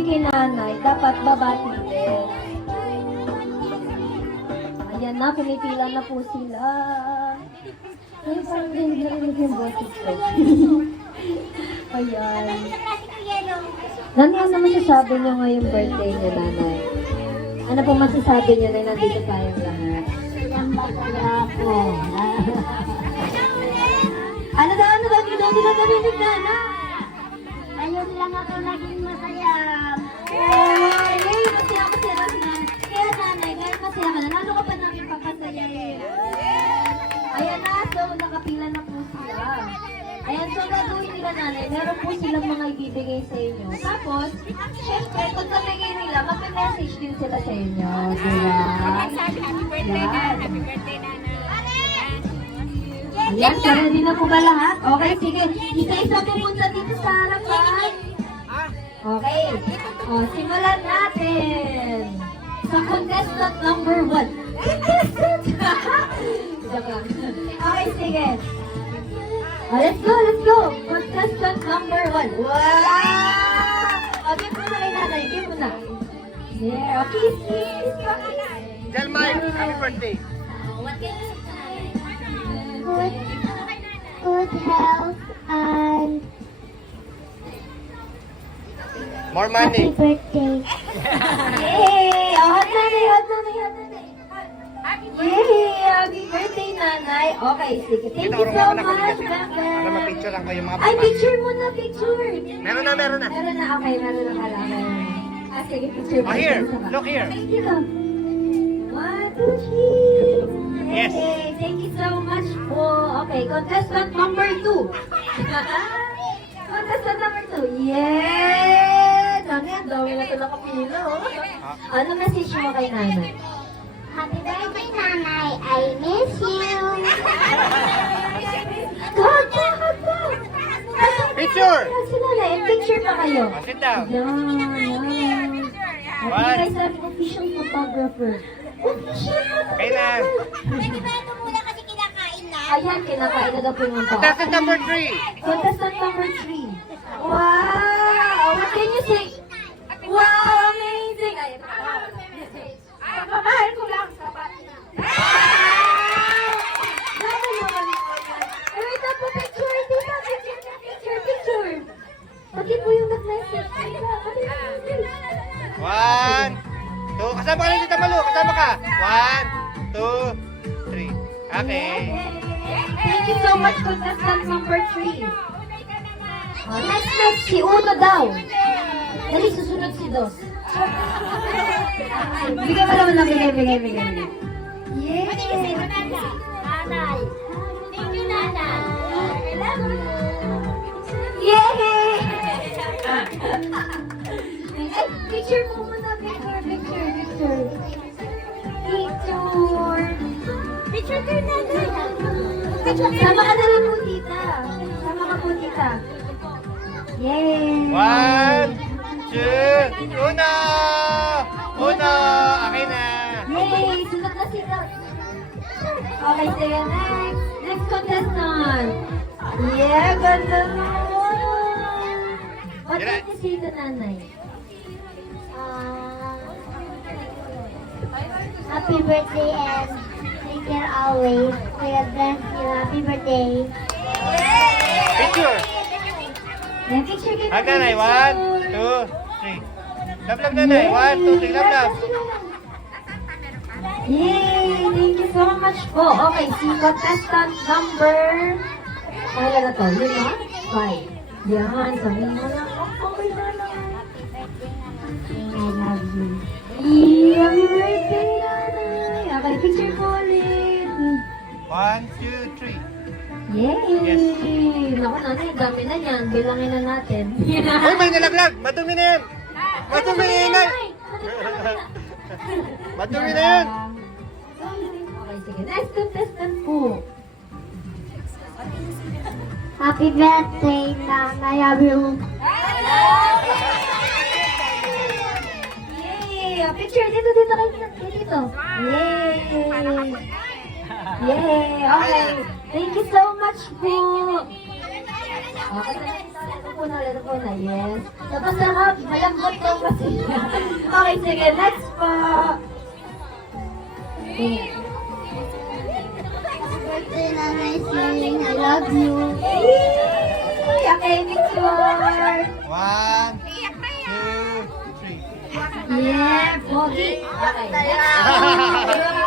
nagbibigay kay nanay, dapat babati din. Ayan na, pumipila na po sila. Ay, parang narinig yung boses ko. Ayan. Ano masasabi niyo ngayong birthday niya, nanay? Ano po masasabi niyo na nandito tayong lahat? Ako. Ano daw, hindi na narinig na, na? Ayun lang ako naging masaya. Ay, masaya na sila. Kaya nanay, ngayon masaya ka na. Lalo ka pa namin papasaya eh. Ayan na, so nakapila na po sila. Ayan, so gagawin nila nanay, meron po silang mga ibibigay sa inyo. Tapos, syempre, kung nabigay nila, mag-message din sila sa inyo. Diba? Happy birthday, Nan. Happy birthday, Nanay. Ayan, so ready na po ba lahat? Okay, sige. Isa-isa pupunta dito sa harapan. Okay. O, simulan natin. Sa contestant number 1. Joke lang. Okay, sige. Let's go. Contestant number 1. Wow! Okay, po na kay nanay. Give mo na. Yeah, okay, kiss. Tell Mike, happy birthday. Good health and More happy money. birthday. Yay! Oh, hot nanay. Yay! Happy birthday, nanay. Okay, sige. Thank you so much, Para ma-picture lang kayo mga Ay, papa. picture muna, picture. Meron na. Meron na, okay. Meron na pala. Sige, picture. Here, look here. Thank you. 1, 2, 3. Yes. Okay, thank you so much po. Okay, contestant number 2. Contestant number 2. Yes! Ang dami na ito nakapila, oh. Ano message mo kay nanay? Happy birthday, Nanay. I miss you. Kaka! Picture! Sila na, picture pa kayo. Sit down. Yan. Okay, One. guys, ang official photographer. Official Okay na. photographer. Ayan, kinakain na daw po yung tao. Contestant number 3. Contestant number 3. Wow! What can you say? Wow! Amazing! Pagmamahal ko lang sa pati. Lalo naman po yan. Wait up po, picture! Diba? Picture! Pati po yung nag-message. One, two. Kasama ka lang si Tamalu. Kasama ka. 1, 2, 3. Okay. Thank you so much, contestant number 3. Next, si Uno daw. Dali, susunod si Dos. Bigay mo naman lang, bigay. Yay! Nanay. Thank you, Nanay. I love you. Yay! Ay, picture mo muna, picture. Picture kay Nanay. Sama ka na lang po, tita. Sama ka po, tita. Yay! 1, 2, una! Okay na. Yay! Sunod na sila. Okay, sige. Next contestant. Yeah, ganda naman. What did you say to nanay? Happy birthday and take care always. God bless you. Happy birthday. Picture. May picture kita. Hag nanay. 1, 2, 3. Love nanay. 1, 2, 3. Love. Yay! Thank you so much po. Okay, si contestant number... Kaya na to, 5. Yan, sabihin mo lang. Okay na lang. I love you. Happy birthday, nanay. Okay, picture po ulit. 1, 2, 3. Yay! Yes. Naku, nanay, dami na yan. Bilangin na natin. Ay, may nalaglag. Madumi na yan. Madumi na yan. Madumi na yan. Okay, sige. Next contestant po. Happy birthday, Nanay. I love you. Yay! Picture dito kayo dito. Yay! Yay! Okay. Thank you so much po. Okay. po na, letter po na, yes. Tapos malambot daw kasi. Okay, sige, next po. Okay. Birthday, Nanay Sing. I love you. Okay, next one. 1, 2, 3. Yeah, Pogi. Okay.